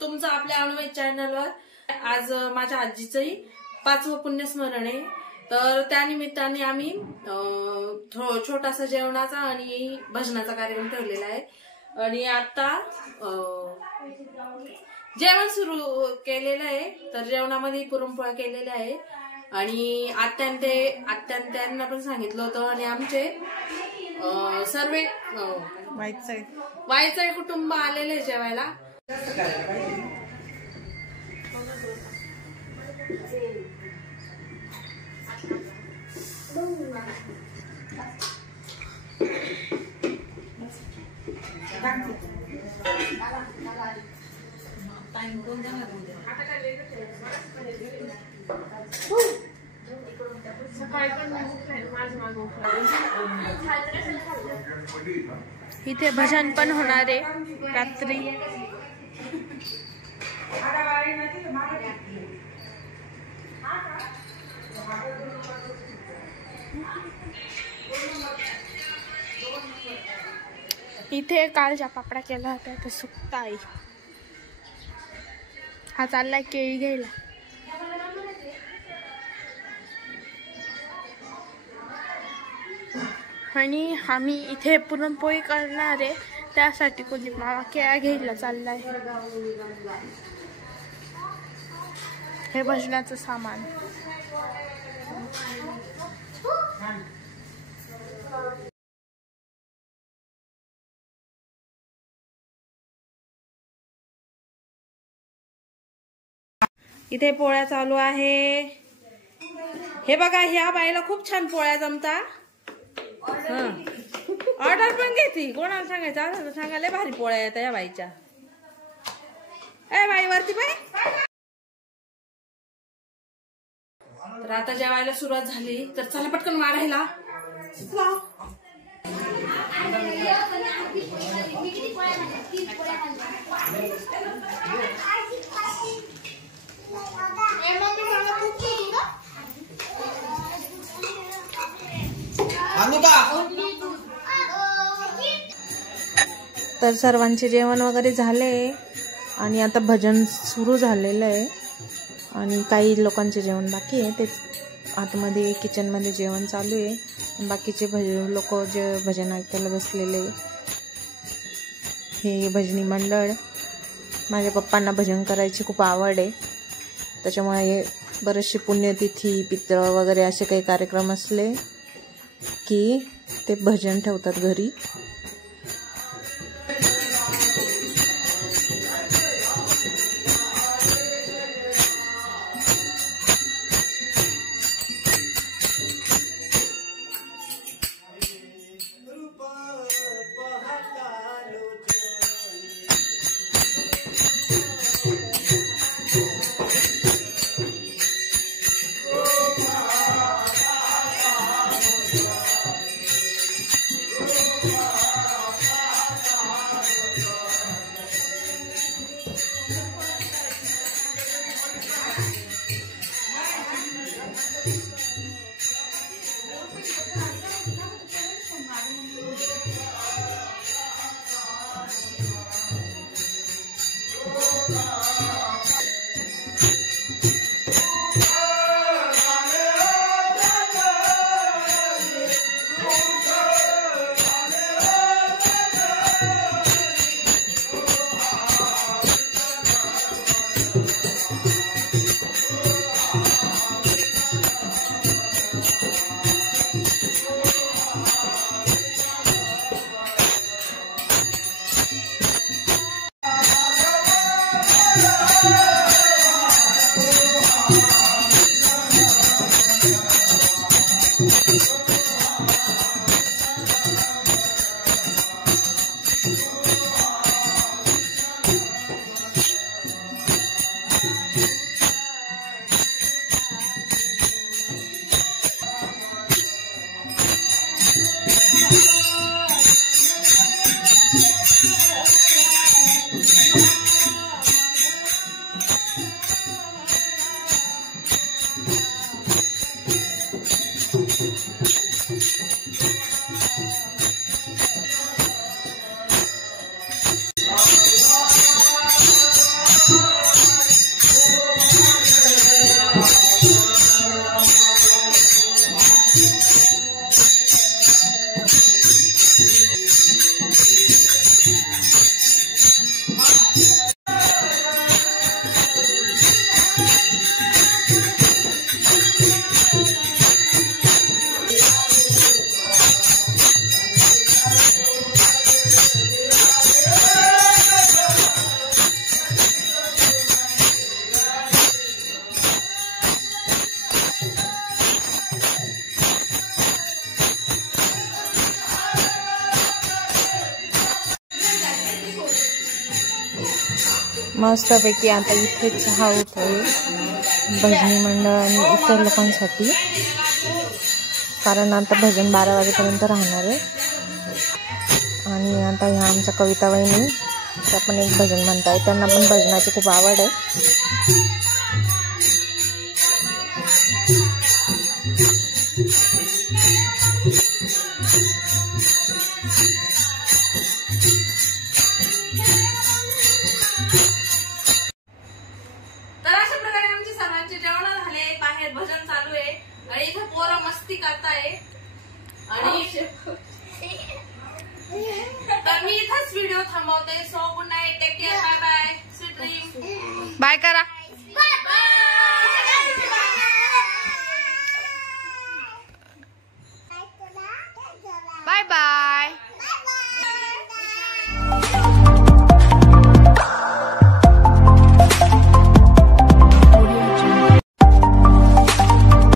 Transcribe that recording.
तुमचं आपल्या अणुमेध चॅनलवर। आज माझ्या आजीचंही 5वं पुण्यस्मरण आहे, तर त्यानिमित्ताने आम्ही छोटासा जेवणाचा आणि भजनाचा कार्यक्रम ठेवलेला आहे। आणि आता जेवण सुरू केलेलं आहे, तर जेवणामध्ये पुरणपोळ्या केलेल्या आहे आणि आत्यांना पण सांगितलं होतं आणि आमचे सर्व वाईचाई कुटुंब आलेले आहे जेवायला। इथे भजन पण होणार आहे रात्री। इथे कालच्या पापड्या केला होता तर सुकता आहे। हा चाललाय केळी घ्यायला। आणि आम्ही इथे पुरणपोळी करणार आहे, त्यासाठी कोणी मामा केळ्या घ्यायला चाललाय। हे भजनाचं सामान। इथे पोळ्या चालू आहे। हे बघा, ह्या बाईला खूप छान पोळ्या जमता। ऑर्डर पण घेते, कोणाला सांगायचं सांगायला भारी पोळ्या येतात या बाईच्या। ए बाई वरती बाई। तर आता जेवायला सुरुवात झाली, तर चला पटकन मारायला। तर सर्वांचे जेवण वगैरे झाले आणि आता भजन सुरू झालेलं आहे आणि काही लोकांचे जेवण बाकी आहे। ते आतमध्ये किचन मध्ये जेवण चालू आहे। बाकीचे लोक जे भजन ऐकायला बसलेले। हे भजनी मंडळ। माझ्या पप्पांना भजन करायची खूप आवड आहे, त्याच्यामुळे बरेचसे पुण्यतिथी पित्र वगैरे असे काही कार्यक्रम असले की ते भजन ठेवतात घरी। मस्तपैकी आता इथे चहा होतोय भजनी मंडळ आणि इतर लोकांसाठी, कारण आता भजन 12 वाजेपर्यंत राहणार आहे. आणि आता ह्या आमच्या कविता वहिनी त्या पण एक भजन म्हणताय, त्यांना पण भजनाची खूप आवड आहे. तर अशा प्रकारे आमचे सर्वांचे जेवण झाले, बाहेर भजन चालू आहे आणि इथे पोरं मस्ती करताय. आणि तर मी इथंच व्हिडिओ थांबवते. So good night, take care, bye bye, sweet dream. Bye करा.